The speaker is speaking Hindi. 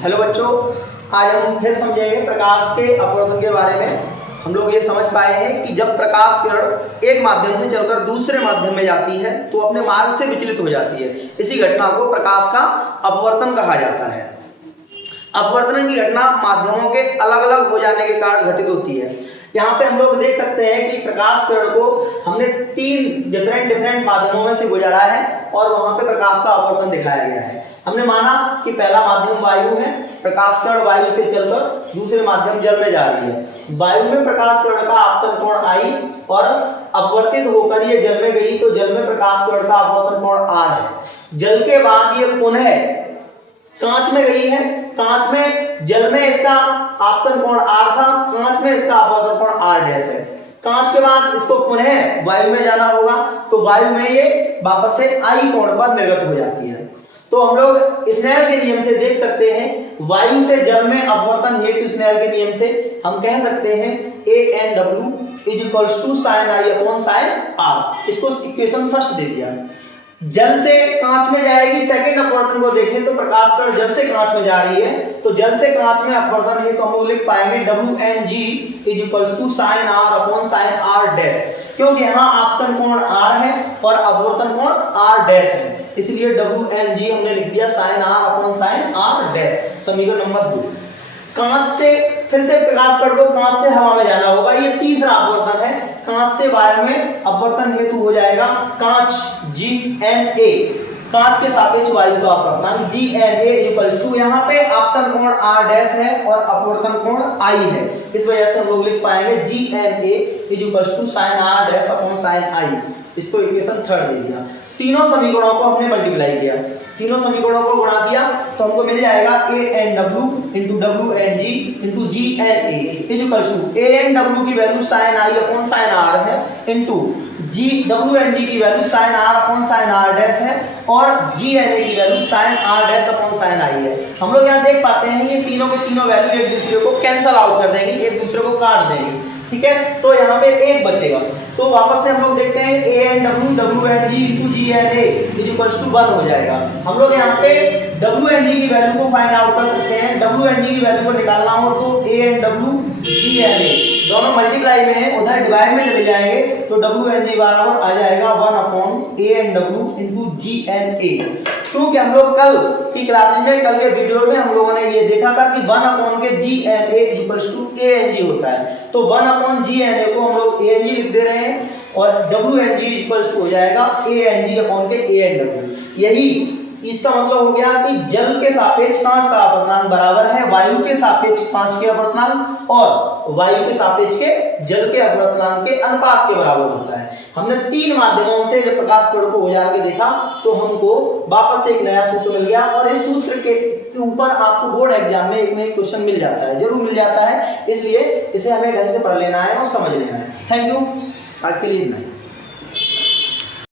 हेलो बच्चों, आज हम फिर समझेंगे प्रकाश के अपवर्तन के बारे में। हम लोग ये समझ पाए हैं कि जब प्रकाश किरण एक माध्यम से चलकर दूसरे माध्यम में जाती है तो अपने मार्ग से विचलित हो जाती है। इसी घटना को प्रकाश का अपवर्तन कहा जाता है। अपवर्तन की घटना माध्यमों के अलग अलग हो जाने के कारण घटित होती है। यहाँ पे हम लोग देख सकते हैं कि प्रकाश किरण को हमने तीन डिफरेंट माध्यमों में से गुजारा है और वहां पे प्रकाश का अपवर्तन दिखाया गया है। हमने माना कि पहला माध्यम वायु है, प्रकाश किरण वायु से चलकर दूसरे माध्यम जल में जा रही है। वायु में प्रकाश किरण का आपतन कोण आई और अपवर्तित होकर ये जल में गई तो जल में प्रकाश किरण का अपवर्तन कोण आर है। जल के बाद ये पुनः कांच में गई है, कांच में जल में इसका आपतन कोण आर था, कांच में इसका अपवर्तन कोण आर डैश है। कांच के बाद इसको पुनः वायु में जाना होगा तो वायु में ये वापस से आई कोण पर निर्गत हो जाती है। तो हम लोग स्नेल के नियम से देख सकते हैं वायु से जल में अपवर्तन हेतु स्नेल के नियम से हम कह सकते हैं ANW is equals to sign I upon sign R. इसको इक्वेशन फर्स्ट दे दिया। जल से कांच में जाएगी, सेकंड अपवर्तन को देखें तो प्रकाश किरण जल से कांच में जा रही है तो जल से कांच में अपवर्तन है तो हम लोग लिख पाएंगे WNG is equals to sign R upon sign R dash, क्योंकि यहाँ आपतन कोण आर है और अपवर्तन कोण आर डैश है, इसलिए WNG हमने लिख दिया sign R upon sign R dash. समीकरण नंबर 2। कांच से फिर से प्रकाश किरण को कांच से हवा में जाना होगा, ये तीसरा अपवर्तन है। कांच से वायु में अपवर्तन हेतु हो जाएगा कांच GNA, कांच के सापेक्ष वायु का अपवर्तन GNA इक्वल्स टू, यहाँ पे आपतन कोण R डैश है और अपवर्तन कोण I है, इस वजह से हम लोग लिख पाएंगे GNA equals to sign R dash upon sign I। इसको इक्वेशन थर्ड दे दिया। तीनों समीकरणों को हमने मल्टीप्लाई किया, तीनों समीकरणों को गुणा किया तो हमको मिल जाएगा ANW into WNG into GNA is equals to ANW की value sine I upon sign R है इंटू WNG की value sine R upon sign R dash है और GNA की value sine R dash upon sine I है। हम लोग यहाँ देख पाते हैं ये तीनों के तीनों वैल्यू एक दूसरे को कैंसल आउट कर देंगे, एक दूसरे को काट देंगे, ठीक है। तो यहाँ पे एक बचेगा तो वापस से हम लोग देखते हैं ANW WNG into GNA is equals to 1 हो जाएगा। हम लोग यहाँ पे WNG की वैल्यू को फाइंड आउट कर सकते हैं। WNG की वैल्यू को निकालना हो तो ANW GNA दोनों मल्टीप्लाई में है, उधर डिवाइड में चले जाएंगे तो WNG बराबर आ जाएगा 1 अपॉन ANW इंटू GNA। क्योंकि हम लोग कल की क्लासेज में, कल के वीडियो में हम लोगों ने ये देखा था कि 1 अपॉन के GNA इक्वल्स टू ANG होता है, तो 1 अपॉन GNA को हम लोग ANG लिख दे रहे हैं और WNG इक्वल्स टू हो जाएगा ANG अपॉन के ANW। यही इसका मतलब हो गया कि जल के सापेक्ष कांच का अपवर्तनांक बराबर है वायु के सापेक्ष कांच के अपवर्तनांक और वायु के सापेक्ष के जल के अपवर्तनांक के अनुपात के बराबर होता है। हमने तीन माध्यमों से जब प्रकाश किरण को उजाड़ के देखा तो हमको वापस से एक नया सूत्र मिल गया और इस सूत्र के ऊपर आपको बोर्ड एग्जाम में एक नया क्वेश्चन मिल जाता है, जरूर मिल जाता है, इसलिए इसे हमें ढंग से पढ़ लेना है और समझ लेना है। थैंक यू, आज के लिए इतना ही।